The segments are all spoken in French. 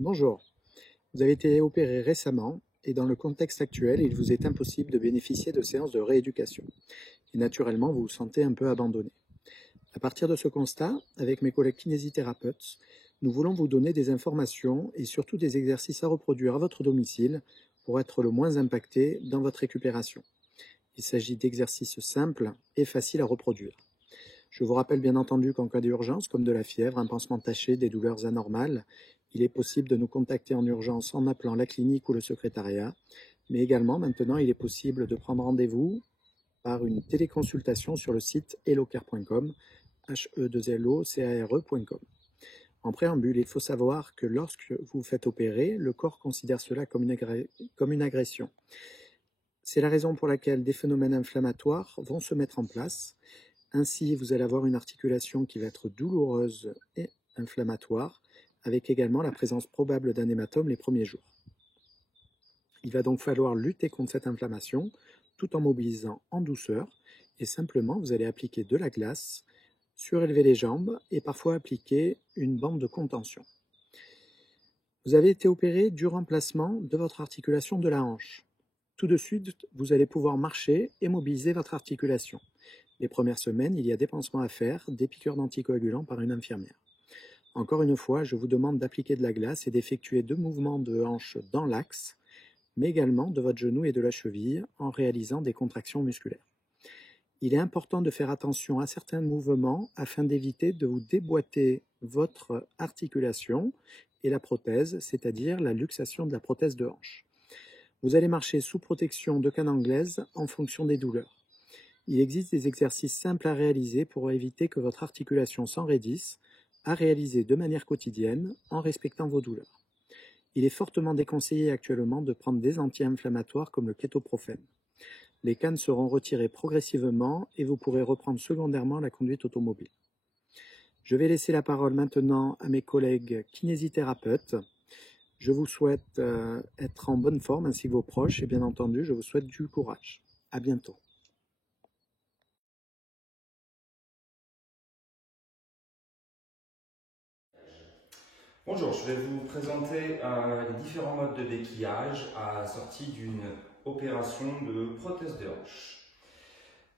Bonjour, vous avez été opéré récemment et dans le contexte actuel, il vous est impossible de bénéficier de séances de rééducation. Et naturellement, vous vous sentez un peu abandonné. À partir de ce constat, avec mes collègues kinésithérapeutes, nous voulons vous donner des informations et surtout des exercices à reproduire à votre domicile pour être le moins impacté dans votre récupération. Il s'agit d'exercices simples et faciles à reproduire. Je vous rappelle bien entendu qu'en cas d'urgence, comme de la fièvre, un pansement taché, des douleurs anormales, il est possible de nous contacter en urgence en appelant la clinique ou le secrétariat. Mais également, maintenant, il est possible de prendre rendez-vous par une téléconsultation sur le site hellocare.com, he2locare.com. En préambule, il faut savoir que lorsque vous vous faites opérer, le corps considère cela comme une agression. C'est la raison pour laquelle des phénomènes inflammatoires vont se mettre en place. Ainsi, vous allez avoir une articulation qui va être douloureuse et inflammatoire, avec également la présence probable d'un hématome les premiers jours. Il va donc falloir lutter contre cette inflammation tout en mobilisant en douceur et simplement vous allez appliquer de la glace, surélever les jambes et parfois appliquer une bande de contention. Vous avez été opéré du remplacement de votre articulation de la hanche. Tout de suite, vous allez pouvoir marcher et mobiliser votre articulation. Les premières semaines, il y a des pansements à faire, des piqûres d'anticoagulants par une infirmière. Encore une fois, je vous demande d'appliquer de la glace et d'effectuer 2 mouvements de hanche dans l'axe, mais également de votre genou et de la cheville en réalisant des contractions musculaires. Il est important de faire attention à certains mouvements afin d'éviter de vous déboîter votre articulation et la prothèse, c'est-à-dire la luxation de la prothèse de hanche. Vous allez marcher sous protection de canne anglaise en fonction des douleurs. Il existe des exercices simples à réaliser pour éviter que votre articulation s'enraidisse, à réaliser de manière quotidienne en respectant vos douleurs. Il est fortement déconseillé actuellement de prendre des anti-inflammatoires comme le kétoprophène. Les cannes seront retirées progressivement et vous pourrez reprendre secondairement la conduite automobile. Je vais laisser la parole maintenant à mes collègues kinésithérapeutes. Je vous souhaite être en bonne forme ainsi que vos proches et bien entendu, je vous souhaite du courage. À bientôt. Bonjour, je vais vous présenter les différents modes de béquillage à la sortie d'une opération de prothèse de hanche.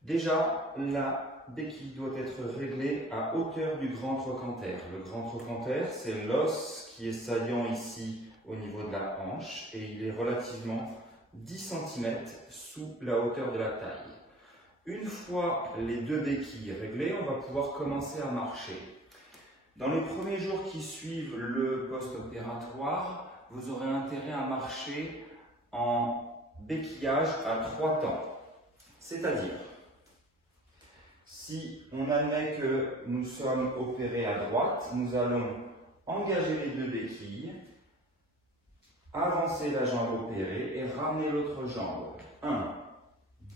Déjà, la béquille doit être réglée à hauteur du grand trochanter. Le grand trochanter, c'est l'os qui est saillant ici au niveau de la hanche et il est relativement 10 cm sous la hauteur de la taille. Une fois les deux béquilles réglées, on va pouvoir commencer à marcher. Dans les premiers jours qui suivent le post-opératoire, vous aurez intérêt à marcher en béquillage à 3 temps. C'est-à-dire, si on admet que nous sommes opérés à droite, nous allons engager les deux béquilles, avancer la jambe opérée et ramener l'autre jambe. 1,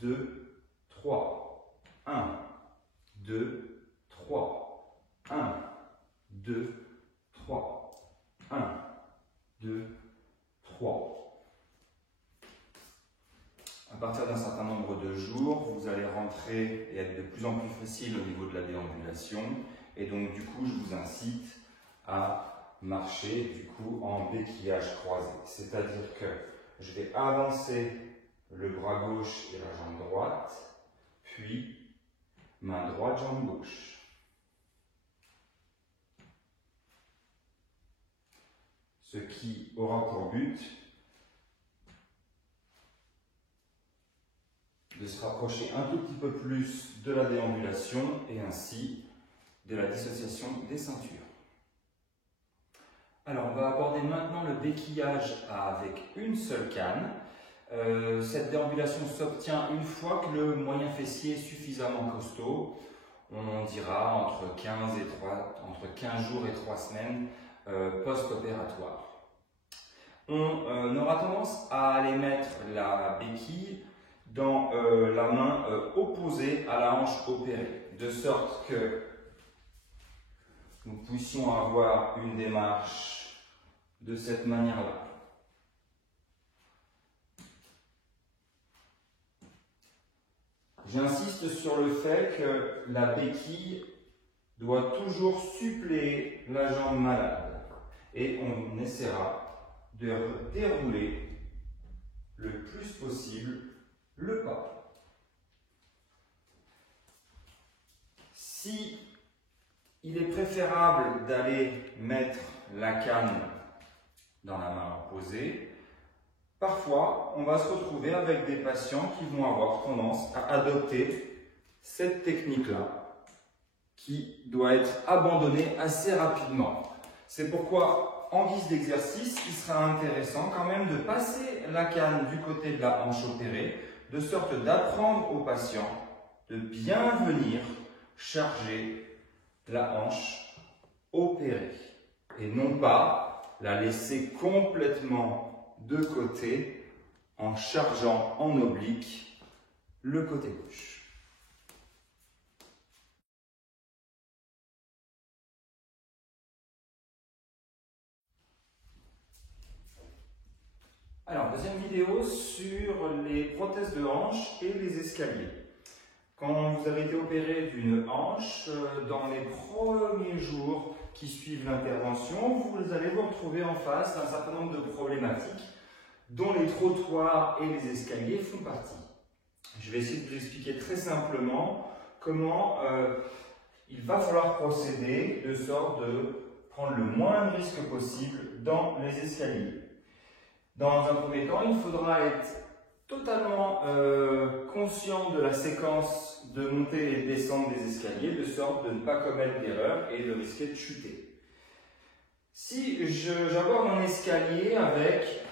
2, 3. 1, 2, 3. 1, 2, 3. 1, 2, 3. À partir d'un certain nombre de jours, vous allez rentrer et être de plus en plus facile au niveau de la déambulation. Et donc, du coup, je vous incite à marcher du coup en béquillage croisé. C'est-à-dire que je vais avancer le bras gauche et la jambe droite, puis main droite, jambe gauche. Ce qui aura pour but de se rapprocher un tout petit peu plus de la déambulation et ainsi de la dissociation des ceintures. Alors, on va aborder maintenant le béquillage avec une seule canne. Cette déambulation s'obtient une fois que le moyen fessier est suffisamment costaud. On dira entre 15 jours et 3 semaines post-opératoire. On aura tendance à aller mettre la béquille dans la main opposée à la hanche opérée, de sorte que nous puissions avoir une démarche de cette manière-là. J'insiste sur le fait que la béquille doit toujours suppléer la jambe malade. et on essaiera de dérouler le plus possible le pas. Si il est préférable d'aller mettre la canne dans la main opposée, parfois on va se retrouver avec des patients qui vont avoir tendance à adopter cette technique-là, qui doit être abandonnée assez rapidement. C'est pourquoi, en guise d'exercice, il sera intéressant quand même de passer la canne du côté de la hanche opérée, de sorte d'apprendre au patient de bien venir charger la hanche opérée et non pas la laisser complètement de côté en chargeant en oblique le côté gauche. Alors, deuxième vidéo sur les prothèses de hanche et les escaliers. Quand vous avez été opéré d'une hanche, dans les premiers jours qui suivent l'intervention, vous allez vous retrouver en face d'un certain nombre de problématiques dont les trottoirs et les escaliers font partie. Je vais essayer de vous expliquer très simplement comment il va falloir procéder de sorte de prendre le moins de risques possible dans les escaliers. Dans un premier temps, il faudra être totalement conscient de la séquence de montée et de descente des escaliers, de sorte de ne pas commettre d'erreur et de risquer de chuter. Si j'aborde un escalier avec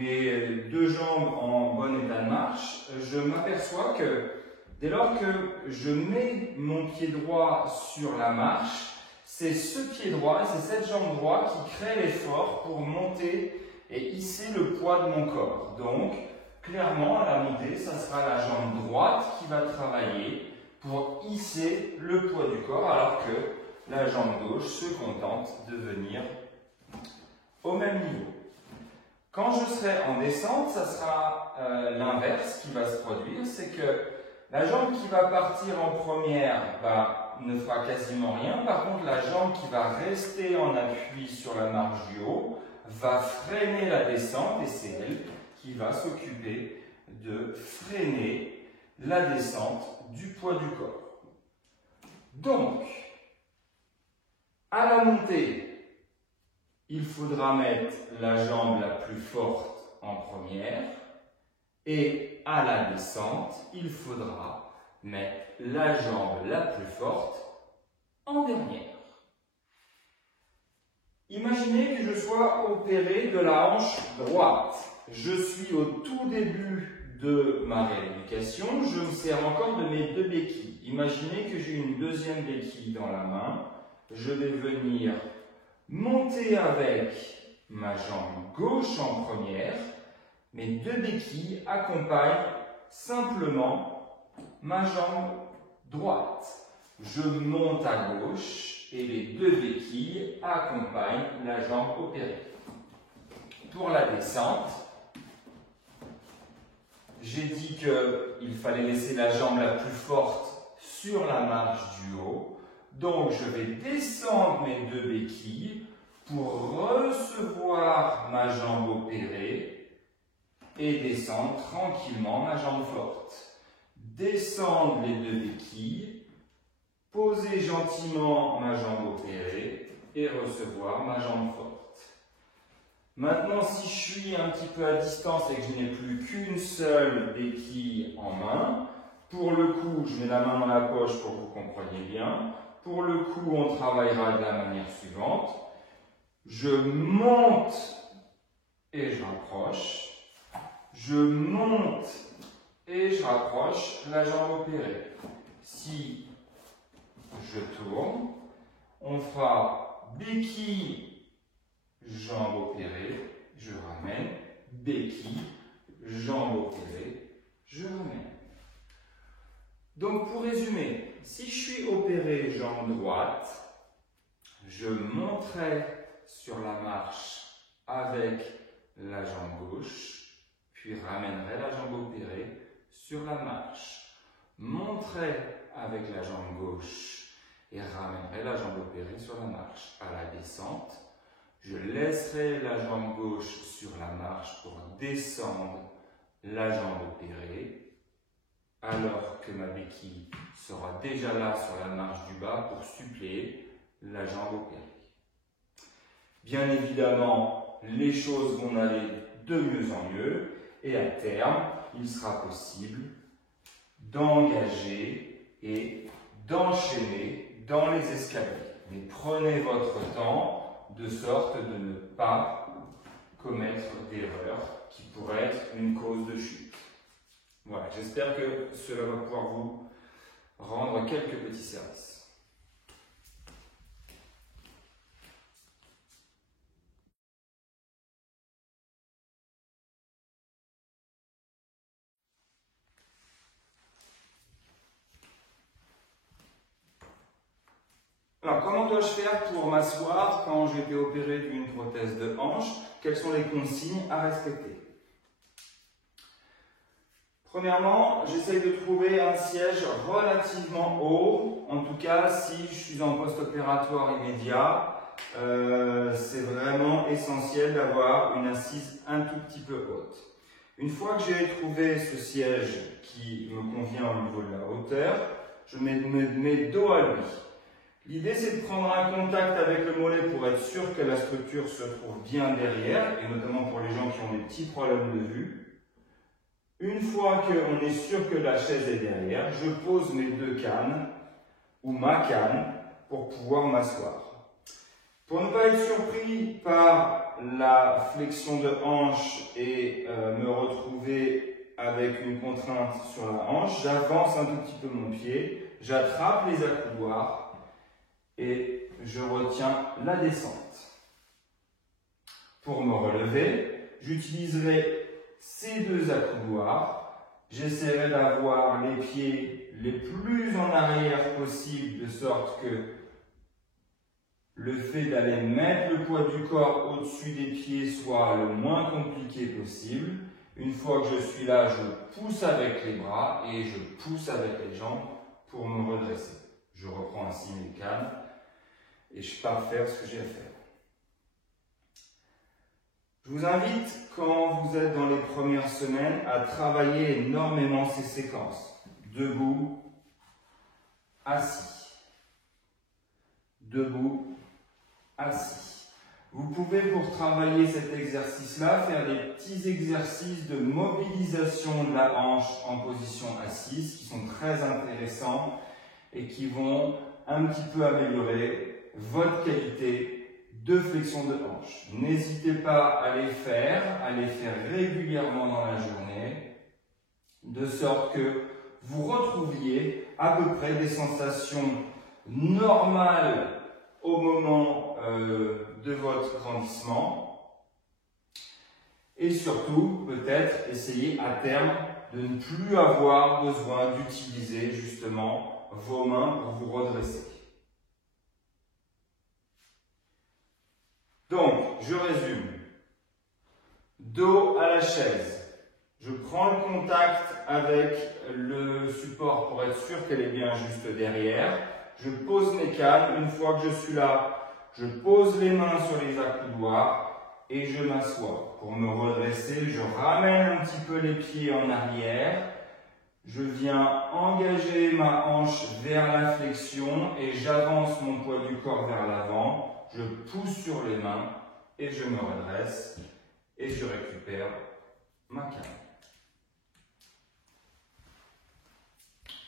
mes deux jambes en bon état de marche, je m'aperçois que dès lors que je mets mon pied droit sur la marche, c'est ce pied droit, c'est cette jambe droite qui crée l'effort pour monter et hisser le poids de mon corps. Donc, clairement, à la montée, ça sera la jambe droite qui va travailler pour hisser le poids du corps, alors que la jambe gauche se contente de venir au même niveau. Quand je serai en descente, ça sera l'inverse qui va se produire, c'est que la jambe qui va partir en première ne fera quasiment rien. Par contre, la jambe qui va rester en appui sur la marche du haut va freiner la descente et c'est elle qui va s'occuper de freiner la descente du poids du corps. Donc, à la montée, il faudra mettre la jambe la plus forte en première et à la descente, il faudra mettre la jambe la plus forte en dernière. Imaginez que je sois opéré de la hanche droite. Je suis au tout début de ma rééducation, je me sers encore de mes deux béquilles. Imaginez que j'ai une deuxième béquille dans la main. Je vais venir monter avec ma jambe gauche en première. Mes deux béquilles accompagnent simplement ma jambe droite. Je monte à gauche et les deux béquilles accompagnent la jambe opérée. Pour la descente, j'ai dit qu'il fallait laisser la jambe la plus forte sur la marche du haut. Donc je vais descendre mes deux béquilles pour recevoir ma jambe opérée et descendre tranquillement ma jambe forte. Descendre les deux béquilles, poser gentiment ma jambe opérée et recevoir ma jambe forte. Maintenant, si je suis un petit peu à distance et que je n'ai plus qu'une seule béquille en main, pour le coup, je mets la main dans la poche pour que vous compreniez bien. Pour le coup, on travaillera de la manière suivante. Je monte et je rapproche. Je monte et je rapproche la jambe opérée. Si je tourne, on fera béquille, jambe opérée, je ramène, béquille, jambe opérée, je ramène. Donc pour résumer, si je suis opéré jambe droite, je monterai sur la marche avec la jambe gauche, puis ramènerai la jambe opérée sur la marche. Monterai avec la jambe gauche et ramènerai la jambe opérée sur la marche. À la descente, Je laisserai la jambe gauche sur la marche pour descendre la jambe opérée, alors que ma béquille sera déjà là sur la marche du bas pour suppléer la jambe opérée. Bien évidemment, les choses vont aller de mieux en mieux et à terme, il sera possible d'engager et d'enchaîner dans les escaliers. Mais prenez votre temps de sorte de ne pas commettre d'erreurs qui pourraient être une cause de chute. Voilà, j'espère que cela va pouvoir vous rendre quelques petits services. Alors, comment dois-je faire pour m'asseoir quand j'ai été opéré d'une prothèse de hanche? Quelles sont les consignes à respecter? Premièrement, j'essaye de trouver un siège relativement haut, en tout cas si je suis en post-opératoire immédiat. C'est vraiment essentiel d'avoir une assise un tout petit peu haute. Une fois que j'ai trouvé ce siège qui me convient au niveau de la hauteur, je mets dos à lui. L'idée, c'est de prendre un contact avec le mollet pour être sûr que la structure se trouve bien derrière, et notamment pour les gens qui ont des petits problèmes de vue. Une fois qu'on est sûr que la chaise est derrière, je pose mes deux cannes, ou ma canne, pour pouvoir m'asseoir. Pour ne pas être surpris par la flexion de hanche et me retrouver avec une contrainte sur la hanche, j'avance un tout petit peu mon pied, j'attrape les accoudoirs, et je retiens la descente. Pour me relever, j'utiliserai ces deux accoudoirs. J'essaierai d'avoir les pieds les plus en arrière possible, de sorte que le fait d'aller mettre le poids du corps au-dessus des pieds soit le moins compliqué possible. Une fois que je suis là, je pousse avec les bras et je pousse avec les jambes pour me redresser. Je reprends ainsi mes cannes et je pars faire ce que j'ai à faire. Je vous invite, quand vous êtes dans les premières semaines, à travailler énormément ces séquences. Debout, assis. Debout, assis. Vous pouvez, pour travailler cet exercice-là, faire des petits exercices de mobilisation de la hanche en position assise qui sont très intéressants et qui vont un petit peu améliorer votre qualité de flexion de hanche. N'hésitez pas à les faire régulièrement dans la journée, de sorte que vous retrouviez à peu près des sensations normales au moment de votre grandissement. Et surtout, peut-être, essayer à terme de ne plus avoir besoin d'utiliser justement vos mains pour vous redresser. Donc, je résume. Dos à la chaise. Je prends le contact avec le support pour être sûr qu'elle est bien juste derrière. Je pose mes cannes. Une fois que je suis là, je pose les mains sur les accoudoirs et je m'assois. Pour me redresser, je ramène un petit peu les pieds en arrière. Je viens engager ma hanche vers la flexion et j'avance mon poids du corps vers l'avant. Je pousse sur les mains et je me redresse et je récupère ma canne.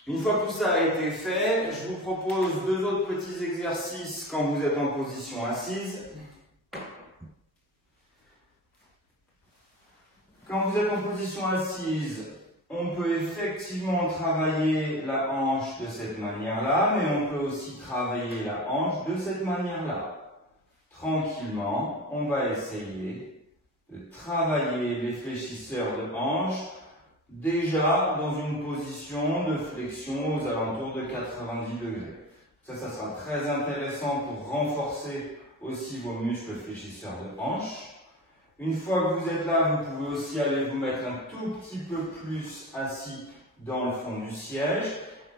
Une fois que tout ça a été fait, je vous propose deux autres petits exercices quand vous êtes en position assise. Quand vous êtes en position assise, on peut effectivement travailler la hanche de cette manière-là, mais on peut aussi travailler la hanche de cette manière-là. Tranquillement, on va essayer de travailler les fléchisseurs de hanche déjà dans une position de flexion aux alentours de 90 degrés. Ça sera très intéressant pour renforcer aussi vos muscles fléchisseurs de hanche. Une fois que vous êtes là, vous pouvez aussi aller vous mettre un tout petit peu plus assis dans le fond du siège.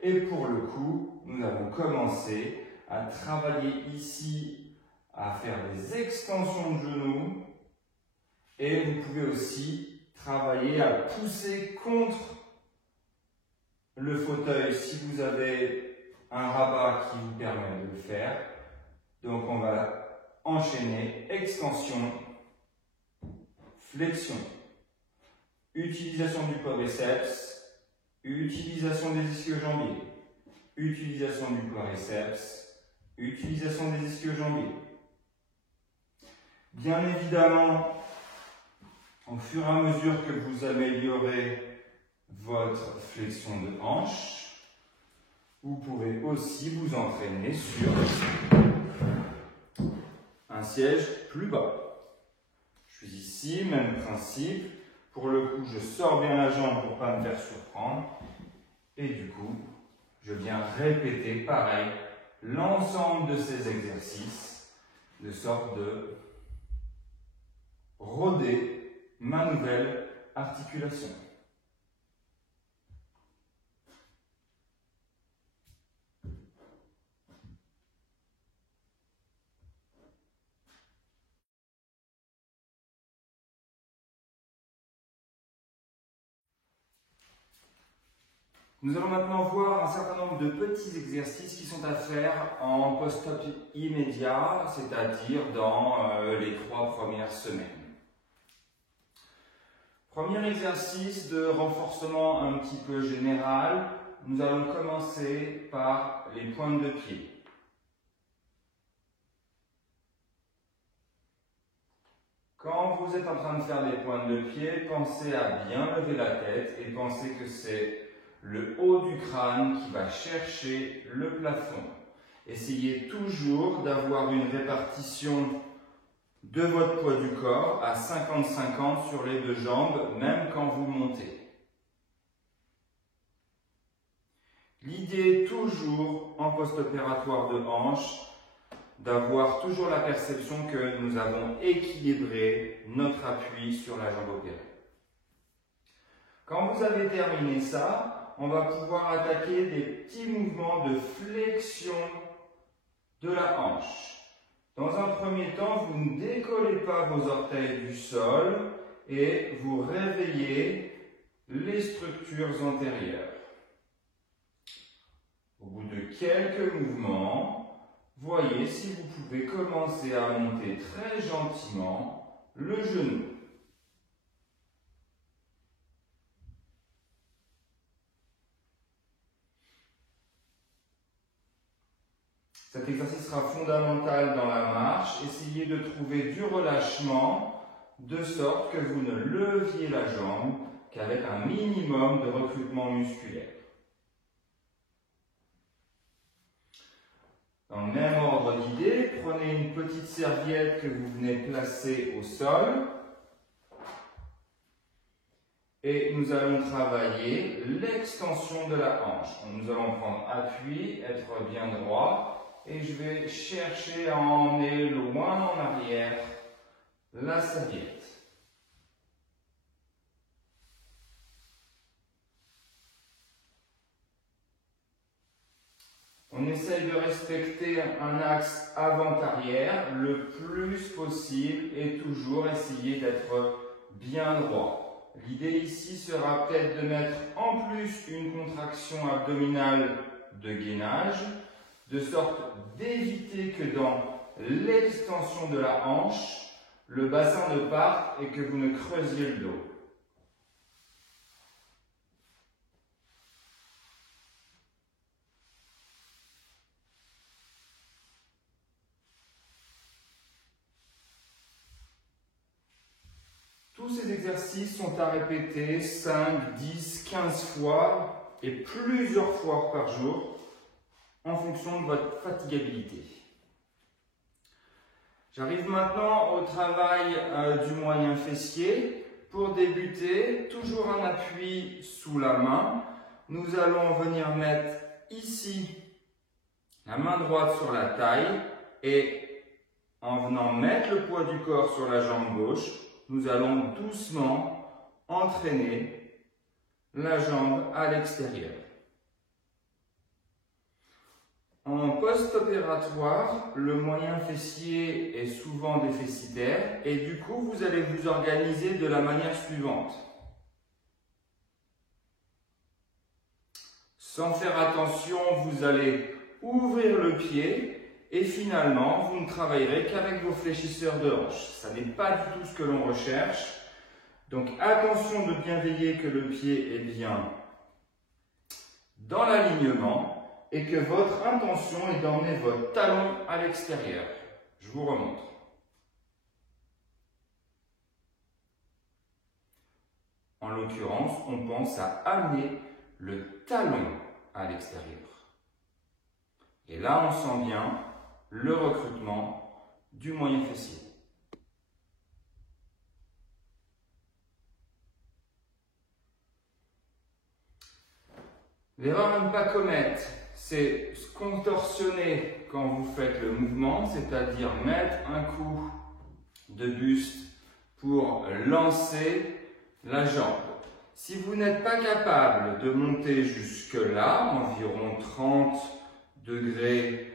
Et pour le coup, nous allons commencer à travailler ici à faire des extensions de genoux et vous pouvez aussi travailler à pousser contre le fauteuil si vous avez un rabat qui vous permet de le faire. Donc on va enchaîner extension, flexion, utilisation du quadriceps, utilisation des ischio-jambiers, utilisation du quadriceps, utilisation des ischio-jambiers. Bien évidemment, au fur et à mesure que vous améliorez votre flexion de hanche, vous pouvez aussi vous entraîner sur un siège plus bas. Je suis ici, même principe. Pour le coup, je sors bien la jambe pour ne pas me faire surprendre. Et du coup, je viens répéter pareil l'ensemble de ces exercices de sorte de roder ma nouvelle articulation. Nous allons maintenant voir un certain nombre de petits exercices qui sont à faire en post-op immédiat, c'est-à-dire dans les 3 premières semaines. Premier exercice de renforcement un petit peu général, nous allons commencer par les pointes de pied. Quand vous êtes en train de faire des pointes de pied, pensez à bien lever la tête et pensez que c'est le haut du crâne qui va chercher le plafond. Essayez toujours d'avoir une répartition de votre poids du corps à 50-50 sur les 2 jambes, même quand vous montez. L'idée toujours en post-opératoire de hanche, d'avoir toujours la perception que nous avons équilibré notre appui sur la jambe opérée. Quand vous avez terminé ça, on va pouvoir attaquer des petits mouvements de flexion de la hanche. Dans un premier temps, vous ne décollez pas vos orteils du sol et vous réveillez les structures antérieures. Au bout de quelques mouvements, voyez si vous pouvez commencer à monter très gentiment le genou. Cet exercice sera fondamental dans la marche. Essayez de trouver du relâchement de sorte que vous ne leviez la jambe qu'avec un minimum de recrutement musculaire. Dans le même ordre d'idée, prenez une petite serviette que vous venez placer au sol et nous allons travailler l'extension de la hanche. Nous allons prendre appui, être bien droit. Et je vais chercher à emmener loin en arrière la serviette. On essaye de respecter un axe avant-arrière le plus possible et toujours essayer d'être bien droit. L'idée ici sera peut-être de mettre en plus une contraction abdominale de gainage, de sorte d'éviter que dans l'extension de la hanche, le bassin ne parte et que vous ne creusiez le dos. Tous ces exercices sont à répéter 5, 10, 15 fois et plusieurs fois par jour en fonction de votre fatigabilité. J'arrive maintenant au travail du moyen fessier. Pour débuter, toujours un appui sous la main. Nous allons venir mettre ici la main droite sur la taille et en venant mettre le poids du corps sur la jambe gauche, nous allons doucement entraîner la jambe à l'extérieur. En post-opératoire, le moyen fessier est souvent déficitaire et du coup, vous allez vous organiser de la manière suivante. Sans faire attention, vous allez ouvrir le pied et finalement, vous ne travaillerez qu'avec vos fléchisseurs de hanche. Ça n'est pas du tout ce que l'on recherche. Donc attention de bien veiller que le pied est bien dans l'alignement et que votre intention est d'emmener votre talon à l'extérieur. Je vous remontre. En l'occurrence, on pense à amener le talon à l'extérieur. Et là, on sent bien le recrutement du moyen fessier. L'erreur à ne pas commettre, c'est se contorsionner quand vous faites le mouvement, c'est-à-dire mettre un coup de buste pour lancer la jambe. Si vous n'êtes pas capable de monter jusque-là, environ 30 degrés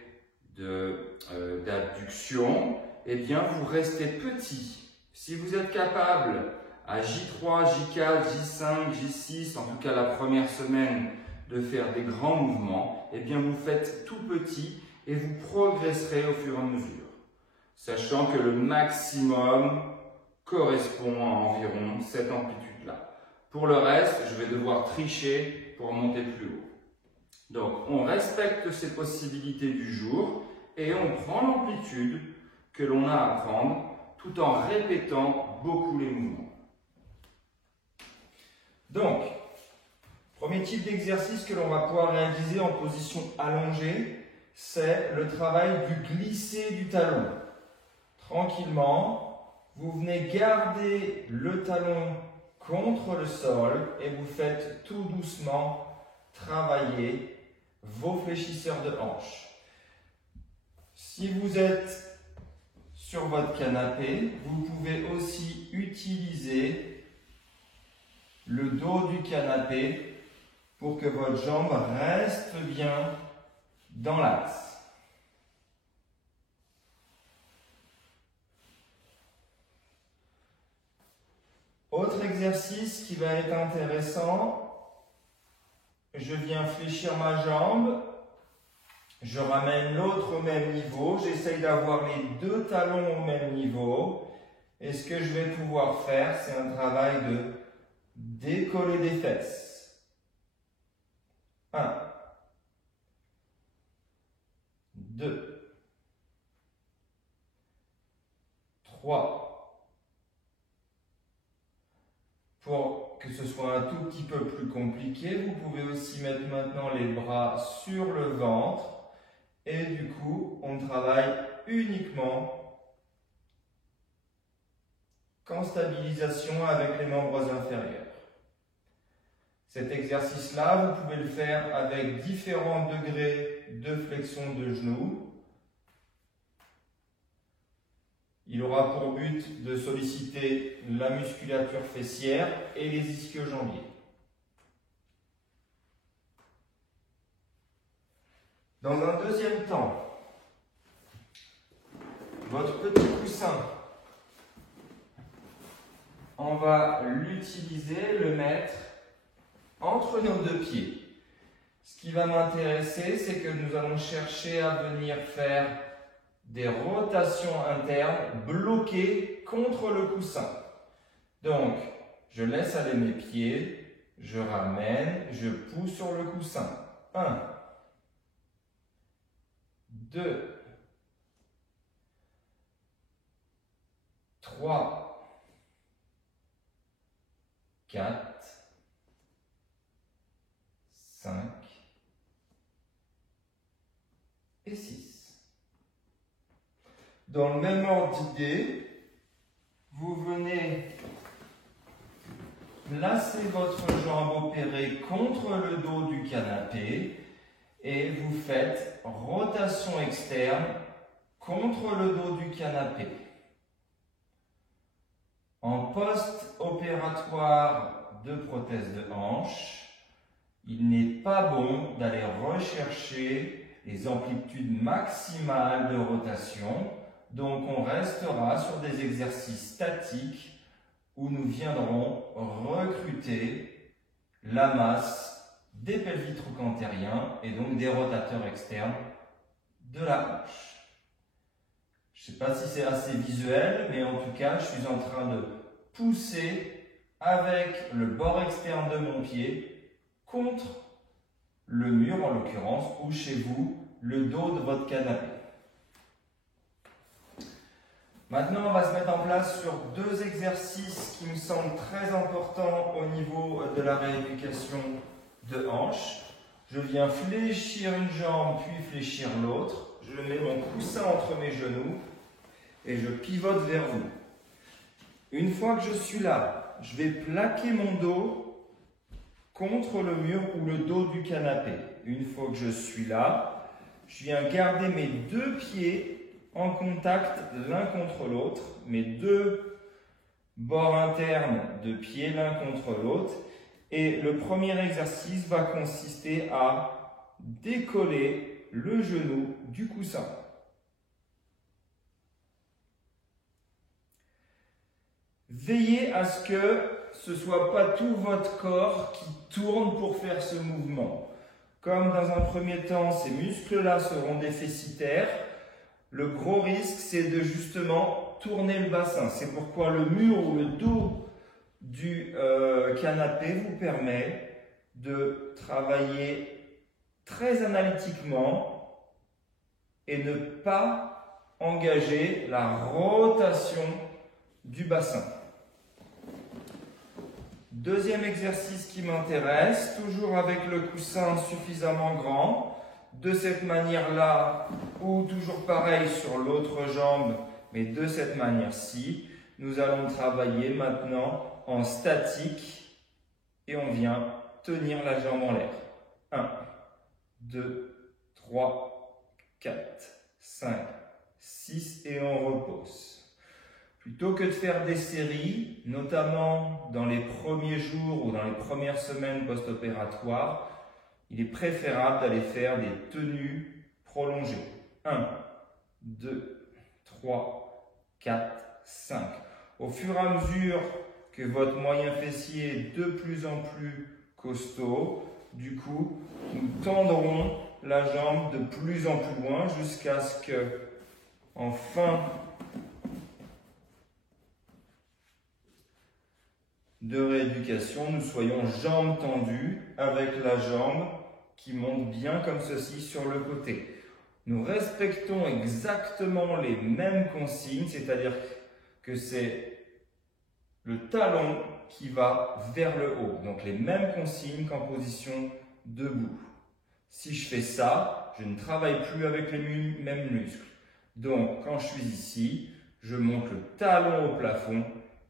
d'abduction, eh bien vous restez petit. Si vous êtes capable à J3, J4, J5, J6, en tout cas la première semaine, de faire des grands mouvements, eh bien vous faites tout petit et vous progresserez au fur et à mesure, sachant que le maximum correspond à environ cette amplitude-là. Pour le reste, je vais devoir tricher pour monter plus haut. Donc, on respecte ces possibilités du jour et on prend l'amplitude que l'on a à prendre tout en répétant beaucoup les mouvements. Donc, premier type d'exercice que l'on va pouvoir réaliser en position allongée, c'est le travail du glisser du talon. Tranquillement, vous venez garder le talon contre le sol et vous faites tout doucement travailler vos fléchisseurs de hanche. Si vous êtes sur votre canapé, vous pouvez aussi utiliser le dos du canapé pour que votre jambe reste bien dans l'axe. Autre exercice qui va être intéressant, je viens fléchir ma jambe, je ramène l'autre au même niveau, j'essaye d'avoir les deux talons au même niveau, et ce que je vais pouvoir faire, c'est un travail de décoller des fesses. 1, 2, 3. Pour que ce soit un tout petit peu plus compliqué, vous pouvez aussi mettre maintenant les bras sur le ventre et du coup, on travaille uniquement qu'en stabilisation avec les membres inférieurs. Cet exercice-là, vous pouvez le faire avec différents degrés de flexion de genoux. Il aura pour but de solliciter la musculature fessière et les ischio-jambiers. Dans un deuxième temps, votre petit coussin, on va l'utiliser, le mettre entre nos deux pieds. Ce qui va m'intéresser, c'est que nous allons chercher à venir faire des rotations internes bloquées contre le coussin. Donc, je laisse aller mes pieds, je ramène, je pousse sur le coussin. 1, 2, 3, 4, 5 et 6. Dans le même ordre d'idée, vous venez placer votre jambe opérée contre le dos du canapé et vous faites rotation externe contre le dos du canapé. En post-opératoire de prothèse de hanche, il n'est pas bon d'aller rechercher les amplitudes maximales de rotation. Donc on restera sur des exercices statiques où nous viendrons recruter la masse des pelvis trochanteriens et donc des rotateurs externes de la hanche. Je ne sais pas si c'est assez visuel, mais en tout cas, je suis en train de pousser avec le bord externe de mon pied contre le mur en l'occurrence, ou chez vous, le dos de votre canapé. Maintenant, on va se mettre en place sur deux exercices qui me semblent très importants au niveau de la rééducation de hanche. Je viens fléchir une jambe, puis fléchir l'autre. Je mets mon coussin entre mes genoux et je pivote vers vous. Une fois que je suis là, je vais plaquer mon dos contre le mur ou le dos du canapé. Une fois que je suis là, je viens garder mes deux pieds en contact l'un contre l'autre, mes deux bords internes de pieds l'un contre l'autre. Et le premier exercice va consister à décoller le genou du coussin. Veillez à ce que ce ne soit pas tout votre corps qui tourne pour faire ce mouvement. Comme dans un premier temps, ces muscles-là seront déficitaires, le gros risque, c'est de justement tourner le bassin. C'est pourquoi le mur ou le dos du canapé vous permet de travailler très analytiquement et ne pas engager la rotation du bassin. Deuxième exercice qui m'intéresse, toujours avec le coussin suffisamment grand. De cette manière-là, ou toujours pareil sur l'autre jambe, mais de cette manière-ci, nous allons travailler maintenant en statique et on vient tenir la jambe en l'air. 1, 2, 3, 4, 5, 6 et on repose. Plutôt que de faire des séries, notamment dans les premiers jours ou dans les premières semaines post-opératoires, il est préférable d'aller faire des tenues prolongées. 1, 2, 3, 4, 5. Au fur et à mesure que votre moyen fessier est de plus en plus costaud, du coup, nous tendrons la jambe de plus en plus loin jusqu'à ce que, en fin de rééducation, nous soyons jambes tendues avec la jambe qui monte bien comme ceci sur le côté. Nous respectons exactement les mêmes consignes, c'est-à-dire que c'est le talon qui va vers le haut. Donc les mêmes consignes qu'en position debout. Si je fais ça, je ne travaille plus avec les mêmes muscles. Donc quand je suis ici, je monte le talon au plafond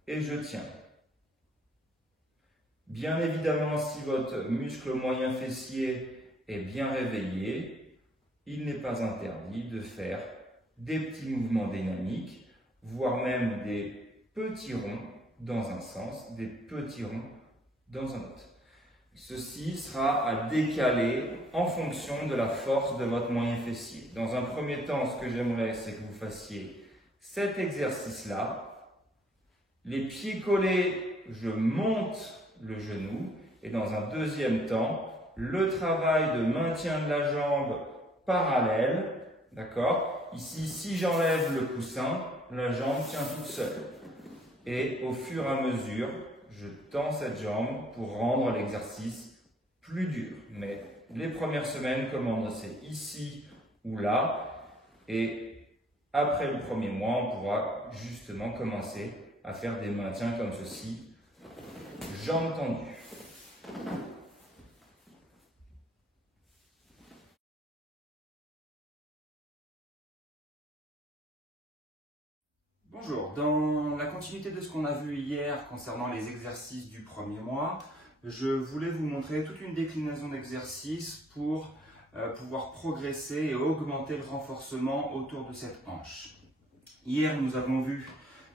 et je tiens. Bien évidemment, si votre muscle moyen fessier est bien réveillé, il n'est pas interdit de faire des petits mouvements dynamiques, voire même des petits ronds dans un sens, des petits ronds dans un autre. Ceci sera à décaler en fonction de la force de votre moyen fessier. Dans un premier temps, ce que j'aimerais, c'est que vous fassiez cet exercice-là. Les pieds collés, je monte le genou. Et dans un deuxième temps, le travail de maintien de la jambe parallèle. D'accord ? Ici, si j'enlève le coussin, la jambe tient toute seule. Et au fur et à mesure, je tends cette jambe pour rendre l'exercice plus dur. Mais les premières semaines, comment c'est ici ou là. Et après le premier mois, on pourra justement commencer à faire des maintiens comme ceci, jambes tendues. Bonjour, dans la continuité de ce qu'on a vu hier concernant les exercices du premier mois, je voulais vous montrer toute une déclinaison d'exercices pour pouvoir progresser et augmenter le renforcement autour de cette hanche. Hier, nous avons vu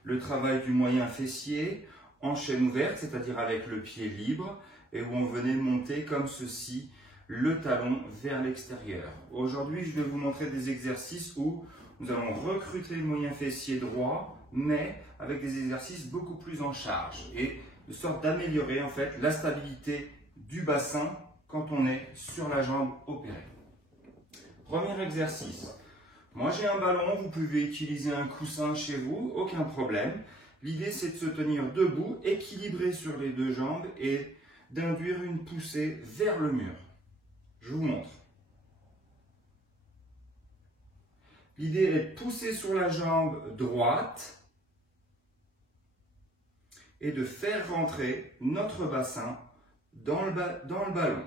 le travail du moyen fessier en chaîne ouverte, c'est-à-dire avec le pied libre, et où on venait monter comme ceci le talon vers l'extérieur. Aujourd'hui, je vais vous montrer des exercices où nous allons recruter le moyen fessier droit, mais avec des exercices beaucoup plus en charge et de sorte d'améliorer en fait la stabilité du bassin quand on est sur la jambe opérée. Premier exercice. Moi j'ai un ballon, vous pouvez utiliser un coussin chez vous, aucun problème. L'idée c'est de se tenir debout, équilibré sur les deux jambes et d'induire une poussée vers le mur. Je vous montre. L'idée est de pousser sur la jambe droite et de faire rentrer notre bassin dans le ballon.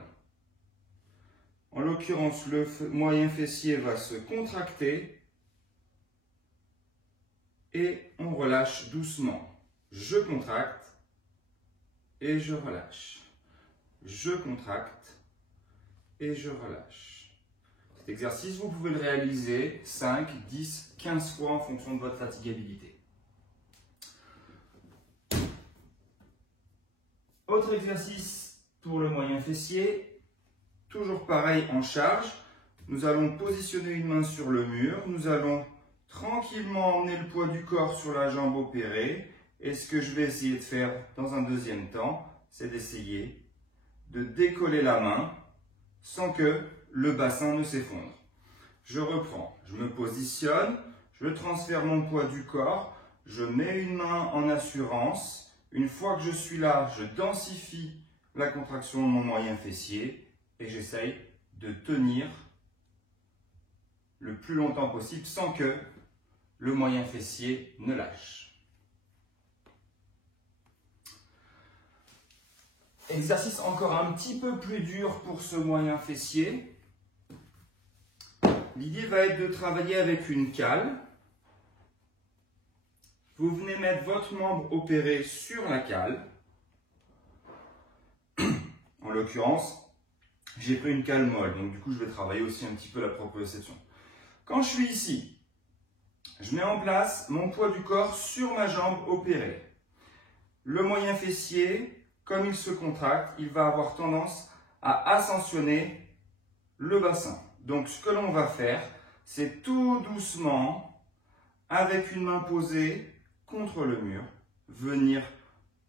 En l'occurrence, le moyen fessier va se contracter et on relâche doucement. Je contracte et je relâche. Je contracte et je relâche. Cet exercice, vous pouvez le réaliser 5, 10, 15 fois en fonction de votre fatigabilité. Autre exercice pour le moyen fessier. Toujours pareil en charge, nous allons positionner une main sur le mur, nous allons tranquillement emmener le poids du corps sur la jambe opérée et ce que je vais essayer de faire dans un deuxième temps, c'est d'essayer de décoller la main sans que le bassin ne s'effondre. Je reprends, je me positionne, je transfère mon poids du corps, je mets une main en assurance, une fois que je suis là, je densifie la contraction de mon moyen fessier et j'essaye de tenir le plus longtemps possible sans que le moyen fessier ne lâche. Exercice encore un petit peu plus dur pour ce moyen fessier. L'idée va être de travailler avec une cale. Vous venez mettre votre membre opéré sur la cale. En l'occurrence, j'ai pris une cale molle, donc du coup je vais travailler aussi un petit peu la proprioception. Quand je suis ici, je mets en place mon poids du corps sur ma jambe opérée. Le moyen fessier, comme il se contracte, il va avoir tendance à ascensionner le bassin. Donc ce que l'on va faire, c'est tout doucement, avec une main posée contre le mur, venir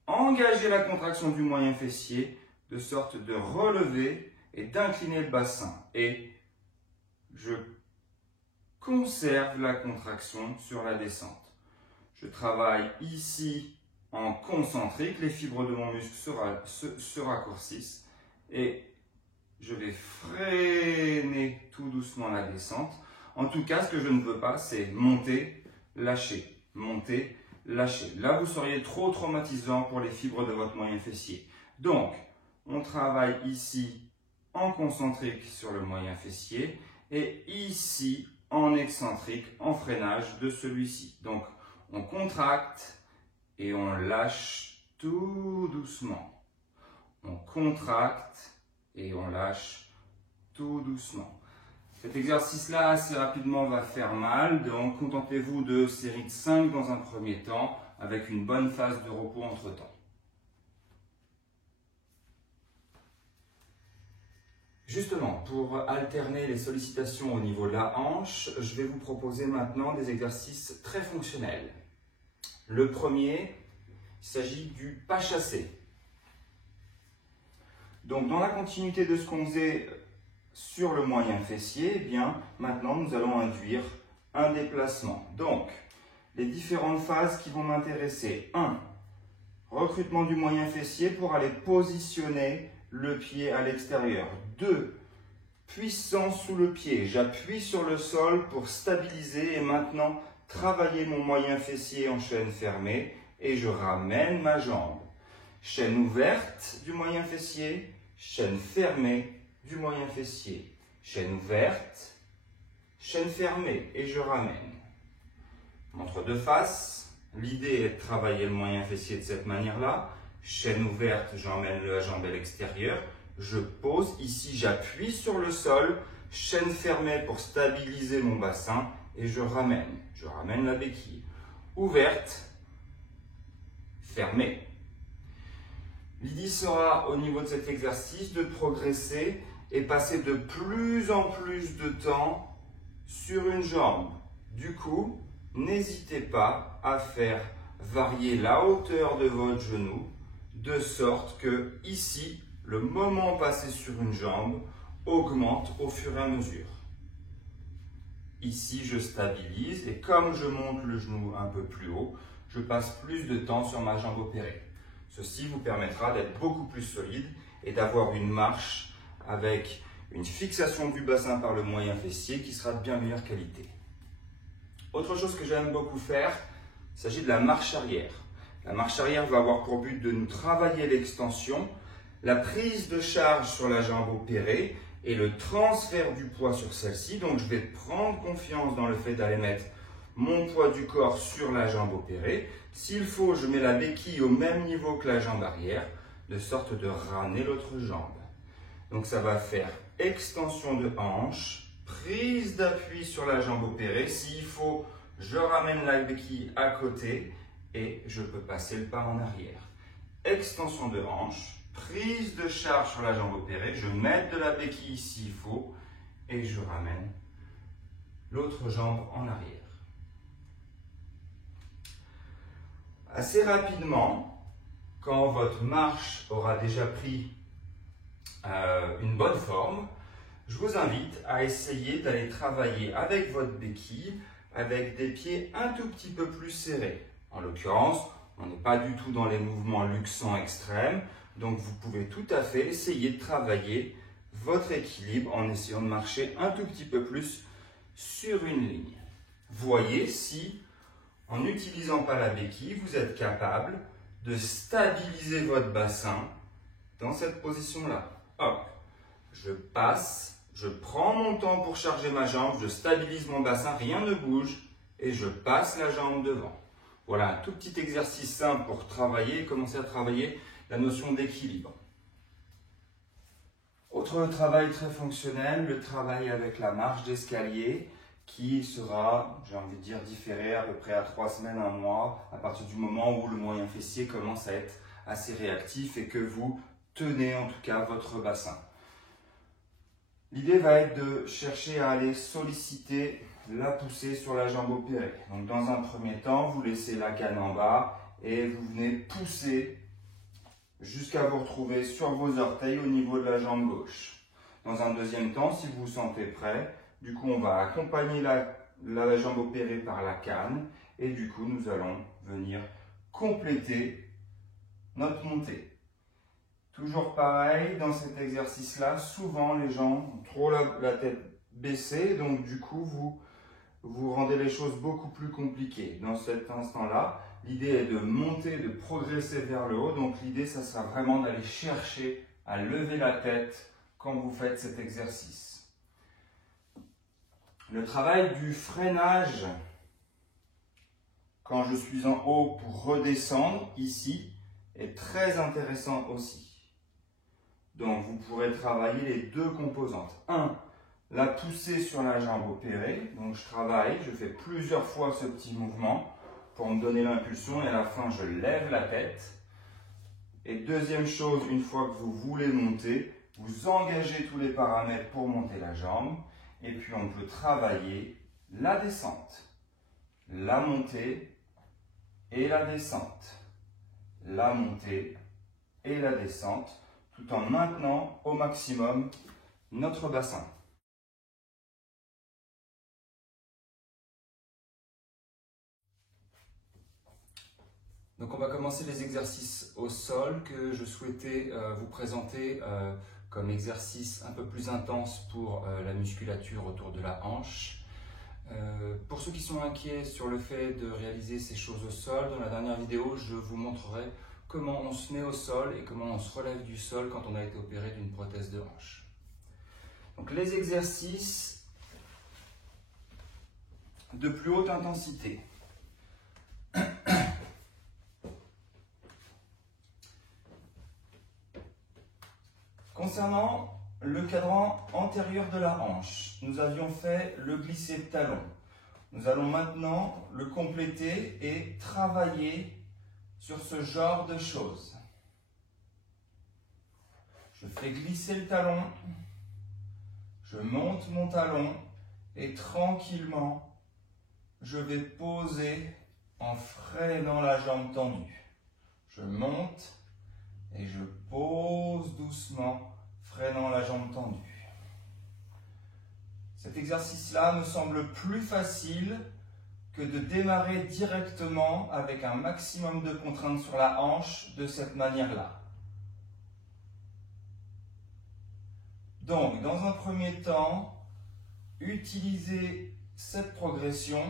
engager la contraction du moyen fessier de sorte de relever et d'incliner le bassin. Et je conserve la contraction sur la descente. Je travaille ici en concentrique, les fibres de mon muscle se raccourcissent et je vais freiner tout doucement la descente. En tout cas, ce que je ne veux pas, c'est monter, lâcher, monter, lâcher. Là, vous seriez trop traumatisant pour les fibres de votre moyen fessier. Donc, on travaille ici en concentrique sur le moyen fessier et ici en excentrique, en freinage de celui-ci. Donc, on contracte et on lâche tout doucement. On contracte et on lâche tout doucement. Cet exercice-là, assez rapidement, va faire mal. Donc, contentez-vous de séries de 5 dans un premier temps, avec une bonne phase de repos entre-temps. Justement, pour alterner les sollicitations au niveau de la hanche, je vais vous proposer maintenant des exercices très fonctionnels. Le premier, il s'agit du pas chassé. Donc, dans la continuité de ce qu'on faisait sur le moyen fessier, eh bien, maintenant, nous allons induire un déplacement. Donc, les différentes phases qui vont m'intéresser. 1. Recrutement du moyen fessier pour aller positionner le pied à l'extérieur. 2. Puissance sous le pied. J'appuie sur le sol pour stabiliser et maintenant travailler mon moyen fessier en chaîne fermée et je ramène ma jambe. Chaîne ouverte du moyen fessier, chaîne fermée du moyen fessier. Chaîne ouverte, chaîne fermée et je ramène. Entre deux faces, l'idée est de travailler le moyen fessier de cette manière-là. Chaîne ouverte, j'emmène la jambe à l'extérieur. Je pose, ici j'appuie sur le sol. Chaîne fermée pour stabiliser mon bassin et je ramène. Je ramène la béquille. Ouverte, fermée. L'idée sera au niveau de cet exercice de progresser et passer de plus en plus de temps sur une jambe. Du coup, n'hésitez pas à faire varier la hauteur de votre genou de sorte que ici, le moment passé sur une jambe augmente au fur et à mesure. Ici, je stabilise et comme je monte le genou un peu plus haut, je passe plus de temps sur ma jambe opérée. Ceci vous permettra d'être beaucoup plus solide et d'avoir une marche avec une fixation du bassin par le moyen fessier qui sera de bien meilleure qualité. Autre chose que j'aime beaucoup faire, il s'agit de la marche arrière. La marche arrière va avoir pour but de nous travailler l'extension, la prise de charge sur la jambe opérée et le transfert du poids sur celle-ci. Donc je vais prendre confiance dans le fait d'aller mettre mon poids du corps sur la jambe opérée. S'il faut, je mets la béquille au même niveau que la jambe arrière, de sorte de ramener l'autre jambe. Donc ça va faire extension de hanche, prise d'appui sur la jambe opérée. S'il faut, je ramène la béquille à côté et je peux passer le pas en arrière. Extension de hanche, prise de charge sur la jambe opérée, je mets de la béquille s'il faut et je ramène l'autre jambe en arrière. Assez rapidement, quand votre marche aura déjà pris une bonne forme, je vous invite à essayer d'aller travailler avec votre béquille avec des pieds un tout petit peu plus serrés. En l'occurrence, on n'est pas du tout dans les mouvements luxants extrêmes, donc vous pouvez tout à fait essayer de travailler votre équilibre en essayant de marcher un tout petit peu plus sur une ligne. Voyez si, en n'utilisant pas la béquille, vous êtes capable de stabiliser votre bassin dans cette position-là. Hop, je passe, je prends mon temps pour charger ma jambe, je stabilise mon bassin, rien ne bouge et je passe la jambe devant. Voilà, un tout petit exercice simple pour travailler et commencer à travailler la notion d'équilibre. Autre travail très fonctionnel, le travail avec la marche d'escalier qui sera, j'ai envie de dire, différé à peu près à 3 semaines, 1 mois, à partir du moment où le moyen fessier commence à être assez réactif et que vous tenez en tout cas votre bassin. L'idée va être de chercher à aller solliciter la poussée sur la jambe opérée. Donc dans un premier temps, vous laissez la canne en bas et vous venez pousser jusqu'à vous retrouver sur vos orteils au niveau de la jambe gauche. Dans un deuxième temps, si vous vous sentez prêt, du coup on va accompagner la jambe opérée par la canne et du coup nous allons venir compléter notre montée. Toujours pareil, dans cet exercice-là, souvent les gens ont trop la tête baissée, donc du coup vous rendez les choses beaucoup plus compliquées. Dans cet instant-là, l'idée est de monter, de progresser vers le haut. Donc l'idée, ça sera vraiment d'aller chercher à lever la tête quand vous faites cet exercice. Le travail du freinage, quand je suis en haut pour redescendre ici, est très intéressant aussi. Donc vous pourrez travailler les deux composantes. 1. La poussée sur la jambe opérée. Donc je travaille, je fais plusieurs fois ce petit mouvement pour me donner l'impulsion et à la fin je lève la tête. Et deuxième chose, une fois que vous voulez monter, vous engagez tous les paramètres pour monter la jambe. Et puis on peut travailler la descente, la montée et la descente. La montée et la descente, tout en maintenant au maximum notre bassin. Donc on va commencer les exercices au sol que je souhaitais vous présenter comme exercice un peu plus intense pour la musculature autour de la hanche. Pour ceux qui sont inquiets sur le fait de réaliser ces choses au sol, dans la dernière vidéo, je vous montrerai comment on se met au sol et comment on se relève du sol quand on a été opéré d'une prothèse de hanche. Donc les exercices de plus haute intensité. Concernant le cadran antérieur de la hanche, nous avions fait le glissé de talon. Nous allons maintenant le compléter et travailler sur ce genre de choses. Je fais glisser le talon, Je monte mon talon et tranquillement, je vais poser en freinant la jambe tendue. Je monte et je pose doucement, freinant la jambe tendue. Cet exercice-là me semble plus facile que de démarrer directement avec un maximum de contraintes sur la hanche de cette manière-là. Donc, dans un premier temps, utilisez cette progression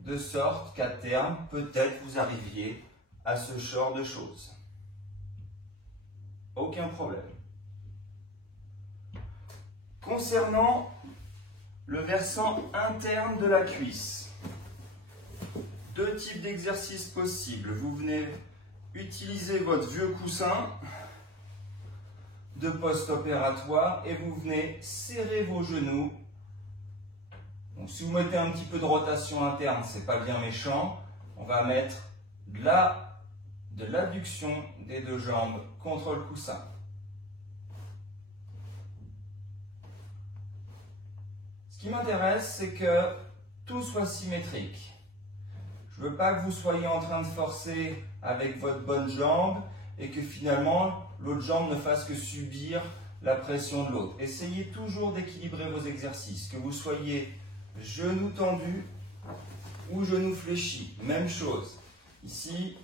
de sorte qu'à terme, peut-être vous arriviez à ce genre de choses. Aucun problème. Concernant le versant interne de la cuisse, deux types d'exercices possibles. Vous venez utiliser votre vieux coussin de post-opératoire et vous venez serrer vos genoux. Donc, si vous mettez un petit peu de rotation interne, c'est pas bien méchant. On va mettre de l'adduction des deux jambes contre le coussin. Ce qui m'intéresse, c'est que tout soit symétrique. Je ne veux pas que vous soyez en train de forcer avec votre bonne jambe et que finalement l'autre jambe ne fasse que subir la pression de l'autre. Essayez toujours d'équilibrer vos exercices, que vous soyez genoux tendus ou genoux fléchis. Même chose. Ici,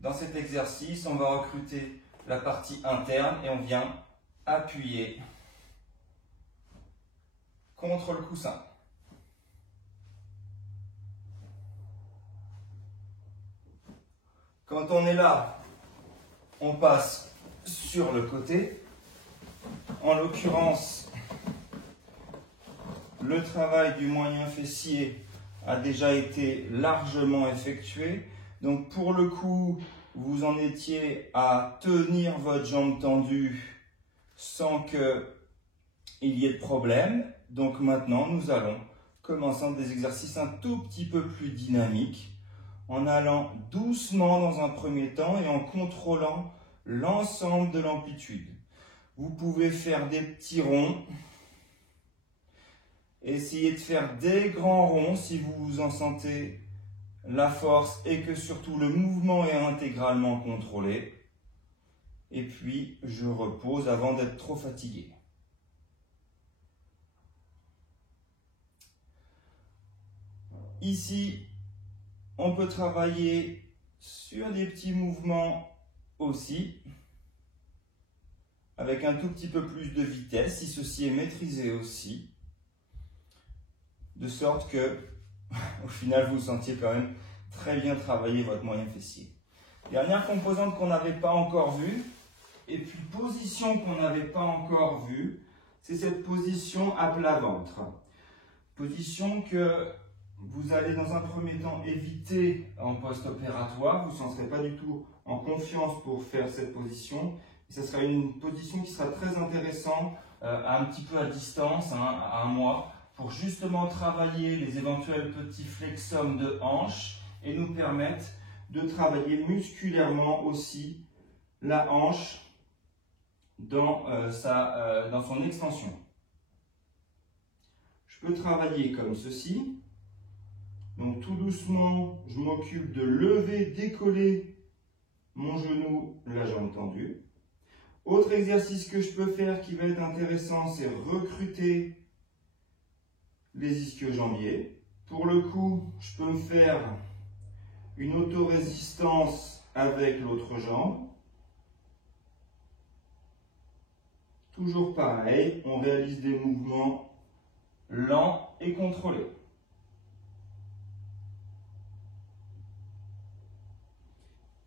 dans cet exercice, on va recruter la partie interne et on vient appuyer contre le coussin. Quand on est là, on passe sur le côté. En l'occurrence, le travail du moyen fessier a déjà été largement effectué. Donc pour le coup, vous en étiez à tenir votre jambe tendue sans qu'il y ait de problème. Donc maintenant, nous allons commencer des exercices un tout petit peu plus dynamiques, en allant doucement dans un premier temps et en contrôlant l'ensemble de l'amplitude. Vous pouvez faire des petits ronds, essayez de faire des grands ronds si vous en sentez la force et que surtout le mouvement est intégralement contrôlé. Et puis, je repose avant d'être trop fatigué. Ici, on peut travailler sur des petits mouvements aussi, avec un tout petit peu plus de vitesse, si ceci est maîtrisé aussi, de sorte que, au final, vous sentiez quand même très bien travailler votre moyen fessier. Dernière composante qu'on n'avait pas encore vue, et puis position qu'on n'avait pas encore vue, c'est cette position à plat ventre. Position que vous allez dans un premier temps éviter en post-opératoire, vous ne sentirez pas du tout en confiance pour faire cette position. Et ce sera une position qui sera très intéressante un petit peu à distance, à 1 mois, pour justement travailler les éventuels petits flexums de hanche et nous permettre de travailler musculairement aussi la hanche dans son extension. Je peux travailler comme ceci. Donc tout doucement, je m'occupe de lever, décoller mon genou, la jambe tendue. Autre exercice que je peux faire qui va être intéressant, c'est recruter les ischio-jambiers. Pour le coup, je peux me faire une autorésistance avec l'autre jambe. Toujours pareil, on réalise des mouvements lents et contrôlés.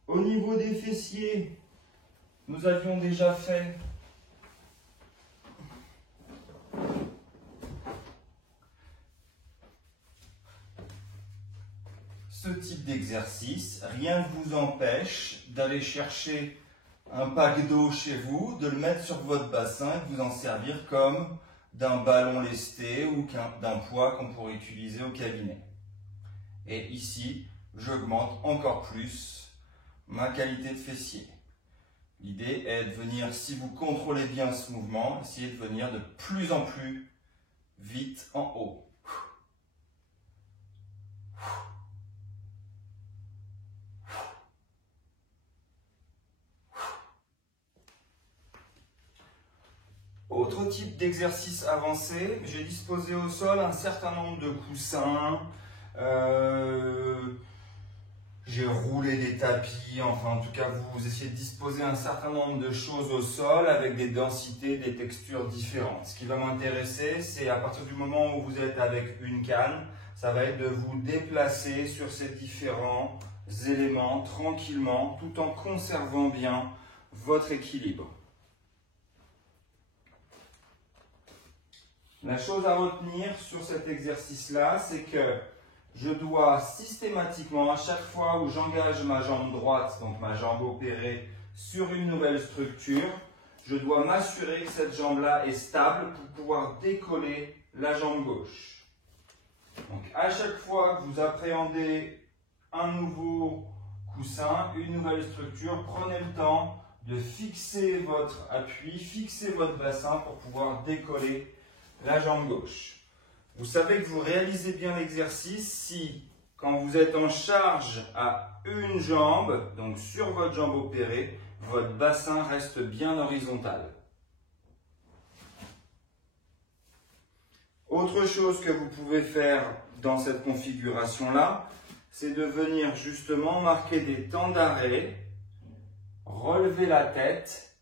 Au niveau des fessiers, nous avions déjà fait ce type d'exercice. Rien ne vous empêche d'aller chercher un pack d'eau chez vous, de le mettre sur votre bassin et de vous en servir comme d'un ballon lesté ou d'un poids qu'on pourrait utiliser au cabinet. Et ici, j'augmente encore plus ma qualité de fessier. L'idée est de venir, si vous contrôlez bien ce mouvement, essayer de venir de plus en plus vite en haut. Autre type d'exercice avancé, j'ai disposé au sol un certain nombre de coussins, j'ai roulé des tapis, enfin en tout cas vous essayez de disposer un certain nombre de choses au sol avec des densités, des textures différentes. Ce qui va m'intéresser, c'est à partir du moment où vous êtes avec une canne, ça va être de vous déplacer sur ces différents éléments tranquillement tout en conservant bien votre équilibre. La chose à retenir sur cet exercice-là, c'est que je dois systématiquement, à chaque fois où j'engage ma jambe droite, donc ma jambe opérée, sur une nouvelle structure, je dois m'assurer que cette jambe-là est stable pour pouvoir décoller la jambe gauche. Donc à chaque fois que vous appréhendez un nouveau coussin, une nouvelle structure, prenez le temps de fixer votre appui, fixer votre bassin pour pouvoir décoller la jambe gauche. Vous savez que vous réalisez bien l'exercice si, quand vous êtes en charge à une jambe, donc sur votre jambe opérée, votre bassin reste bien horizontal. Autre chose que vous pouvez faire dans cette configuration-là, c'est de venir justement marquer des temps d'arrêt, relever la tête,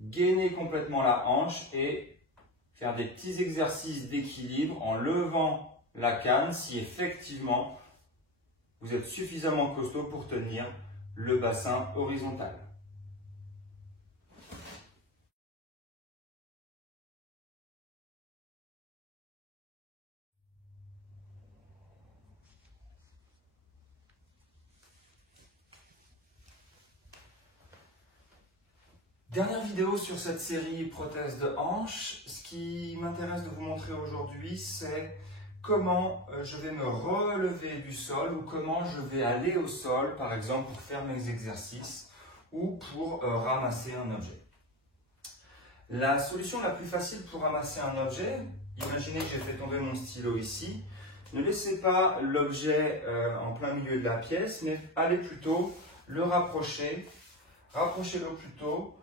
gainer complètement la hanche et faire des petits exercices d'équilibre en levant la canne si effectivement vous êtes suffisamment costaud pour tenir le bassin horizontal. Dernière vidéo sur cette série prothèse de hanche. Ce qui m'intéresse de vous montrer aujourd'hui, c'est comment je vais me relever du sol ou comment je vais aller au sol, par exemple, pour faire mes exercices ou pour ramasser un objet. La solution la plus facile pour ramasser un objet, imaginez que j'ai fait tomber mon stylo ici, ne laissez pas l'objet en plein milieu de la pièce, mais allez plutôt le rapprocher, rapprochez-le plutôt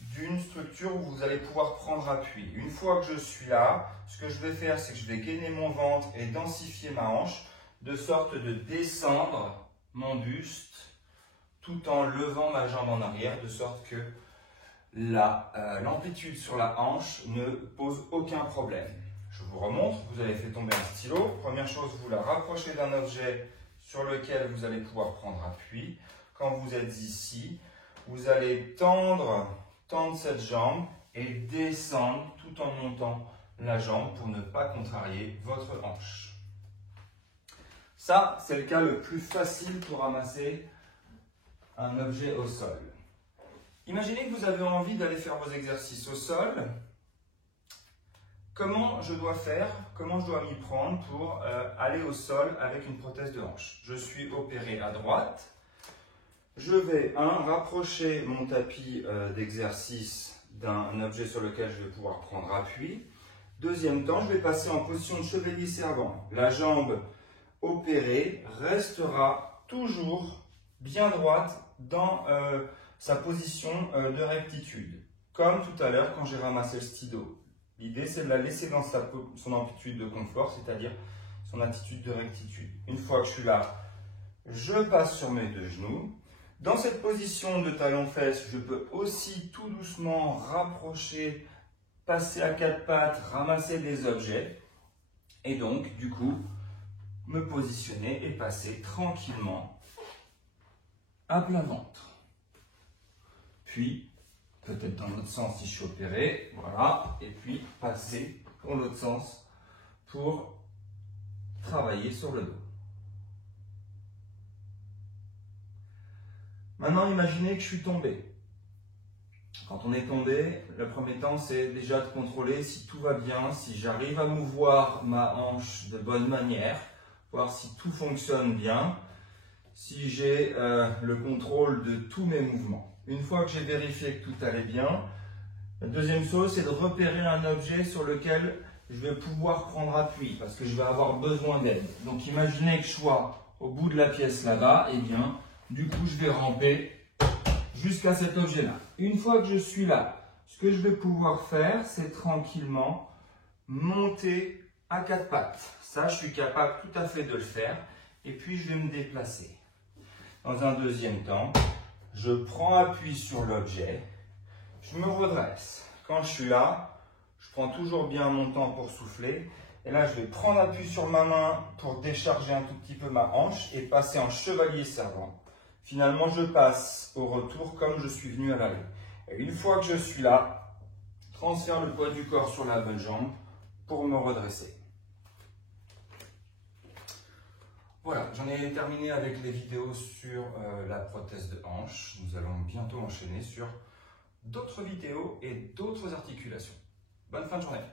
d'une structure où vous allez pouvoir prendre appui. Une fois que je suis là, ce que je vais faire, c'est que je vais gainer mon ventre et densifier ma hanche, de sorte de descendre mon buste tout en levant ma jambe en arrière, de sorte que l'amplitude sur la hanche ne pose aucun problème. Je vous remontre, vous avez fait tomber un stylo. Première chose, vous la rapprochez d'un objet sur lequel vous allez pouvoir prendre appui. Quand vous êtes ici, vous allez tendre cette jambe et descendre tout en montant la jambe pour ne pas contrarier votre hanche. Ça, c'est le cas le plus facile pour ramasser un objet au sol. Imaginez que vous avez envie d'aller faire vos exercices au sol. Comment je dois faire, comment je dois m'y prendre pour aller au sol avec une prothèse de hanche? Je suis opéré à droite. Je vais, rapprocher mon tapis d'exercice d'un objet sur lequel je vais pouvoir prendre appui. Deuxième temps, je vais passer en position de chevalier servant. La jambe opérée restera toujours bien droite dans sa position de rectitude. Comme tout à l'heure quand j'ai ramassé le stylo. L'idée, c'est de la laisser dans son amplitude de confort, c'est-à-dire son attitude de rectitude. Une fois que je suis là, je passe sur mes deux genoux. Dans cette position de talon-fesse, je peux aussi tout doucement rapprocher, passer à quatre pattes, ramasser des objets. Et donc, du coup, me positionner et passer tranquillement à plat ventre. Puis, peut-être dans l'autre sens si je suis opéré, voilà. Et puis, passer dans l'autre sens pour travailler sur le dos. Maintenant, imaginez que je suis tombé. Quand on est tombé, le premier temps, c'est déjà de contrôler si tout va bien, si j'arrive à mouvoir ma hanche de bonne manière, voir si tout fonctionne bien, si j'ai le contrôle de tous mes mouvements. Une fois que j'ai vérifié que tout allait bien, la deuxième chose, c'est de repérer un objet sur lequel je vais pouvoir prendre appui parce que je vais avoir besoin d'aide. Donc imaginez que je sois au bout de la pièce là-bas, et bien du coup je vais ramper jusqu'à cet objet-là. Une fois que je suis là, ce que je vais pouvoir faire, c'est tranquillement monter à quatre pattes. Ça, je suis capable tout à fait de le faire. Et puis je vais me déplacer. Dans un deuxième temps, je prends appui sur l'objet, je me redresse. Quand je suis là, je prends toujours bien mon temps pour souffler. Et là, je vais prendre appui sur ma main pour décharger un tout petit peu ma hanche et passer en chevalier servant. Finalement, je passe au retour comme je suis venu à l'aller. Et une fois que je suis là, transfère le poids du corps sur la bonne jambe pour me redresser. Voilà, j'en ai terminé avec les vidéos sur la prothèse de hanche. Nous allons bientôt enchaîner sur d'autres vidéos et d'autres articulations. Bonne fin de journée.